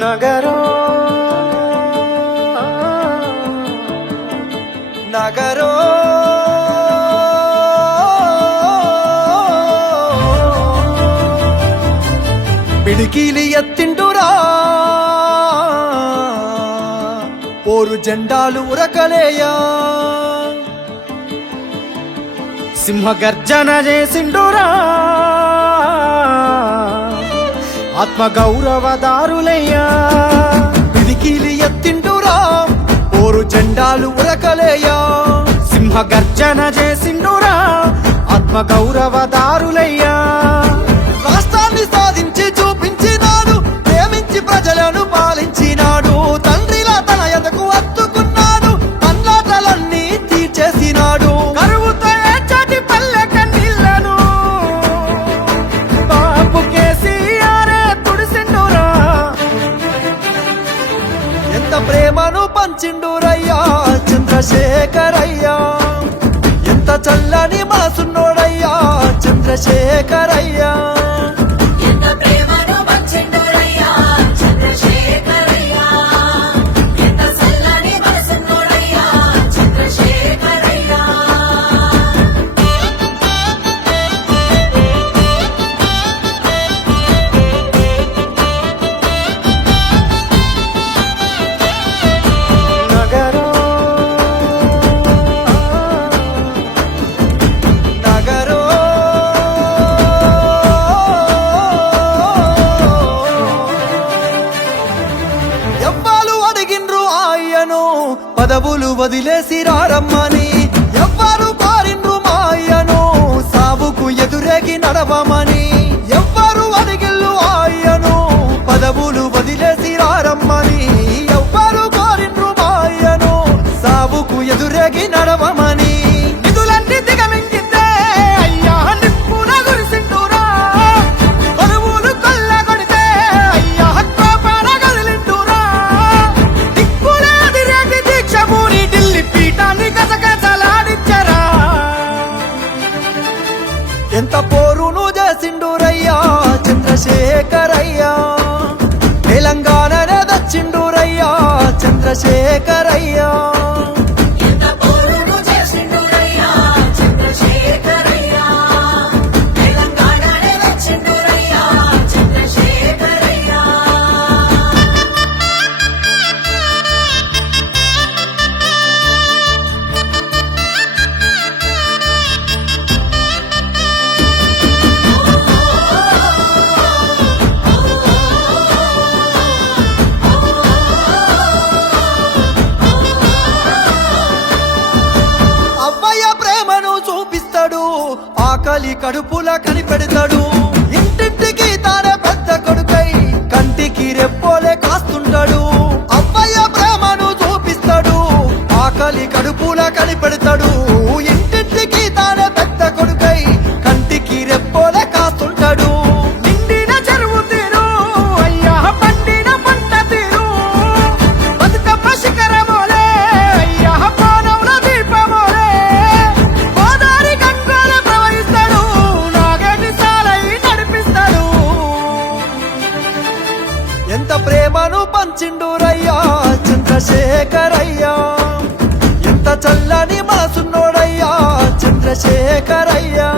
నగరో నగరో పిడికిలి ఎత్తిండురా పోరు జెండాలు ఉరకలేయా సింహగర్జన చేసిండురా ఆత్మ గౌరవదారులయ్యా పిడికిలి ఎత్తిండురా పోరు జెండాలు ఉరకలేయా సింహగర్జన చేసిండురా ఆత్మ గౌరవదారులయ్యా రాష్ట్రాన్ని సాధించి చూపించినాడు ప్రేమించి ప్రజలను పాలించినాడు తండ్రిలా తన ఎదకు అత్తుకున్నాడు అన్లాటలన్నీ తీర్చేసినాడు కరువుతో ఏచటి పల్లె కన్నీళ్లను బాపు కేసీఆర్ తుడిసిండురా ఎంత ప్రేమను పంచిండురయ్యా చంద్రశేఖరయ్యా ఎంత చల్లని మనసున్నోడయ్యా చంద్రశేఖరయ్యా ఎంత ప్రేమను పంచిండురయ్యా చంద్రశేఖరయ్యా ఎంత చల్లని మనసున్నోడయ్యా చంద్రశేఖరయ్యా నగరో నగరో ఎవ్వాలు అడిగిండ్రు ఆయను పదవులు వదిలేసి రారమ్మని ఎవ్వారు కోరిండ్రు మా అయ్యను సావుకు ఎదురేగి నడవమని ఎవ్వారు అడిగిల్లు ఆయను పదవులు వదిలేసి రారమ్మని ఎవ్వారు కోరిండ్రు మా అయ్యను సావుకు ఎదురేగి నడవమని నిధులన్నీ దిగమింగిందే అయ్యా నిప్పున గురిసిండురా పరువులు కొల్లగొడితే అయ్యా కోపాన కదిలిండురా దిక్కులే అదిరేగి దీక్ష పూరి ఢిల్లీ పీఠాన్ని గజగజలాడించరా ఎంత పోరును చేసిండురయ్యా చంద్రశేఖరయ్యా తెలంగాణనే దచ్చిండురయ్యా చంద్రశేఖరయ్యా ఎంత పోరును చేసిండురయ్యా చంద్రశేఖరయ్యా తెలంగాణనే వచ్చిండురయ్యా చంద్రశేఖరయ్యా అవ్వయ్య ప్రేమను చూపిస్తాడు ఆకలి కడుపుల కనిపెడతాడు ఇంటింటికి తానే పెద్ద కొడుకై కంటికి రెప్పోలే కాస్తుంటాడు అవ్వయ్య ప్రేమను చూపిస్తాడు ఆకలి కడుపుల కనిపెడతాడు ఇంటింటికి తానే పెద్ద కొడుకై కంటికి రెప్పోలే కాస్తుంటాడు నిండిన చెరువు తీరు అయ్యా పండిన పంట తీరు బతుకమ్మ శిఖరమోలే అయ్యా పానవుల దీపమోలే గోదారి గంగోల ప్రవహిస్తాడు నాగటి సాలై నడిపిస్తాడు ఎంత ప్రేమను పంచిండురయ్యా చంద్రశేఖరయ్యా ఎంత చల్లని మనసున్నోడయ్యా చంద్రశేఖరయ్యా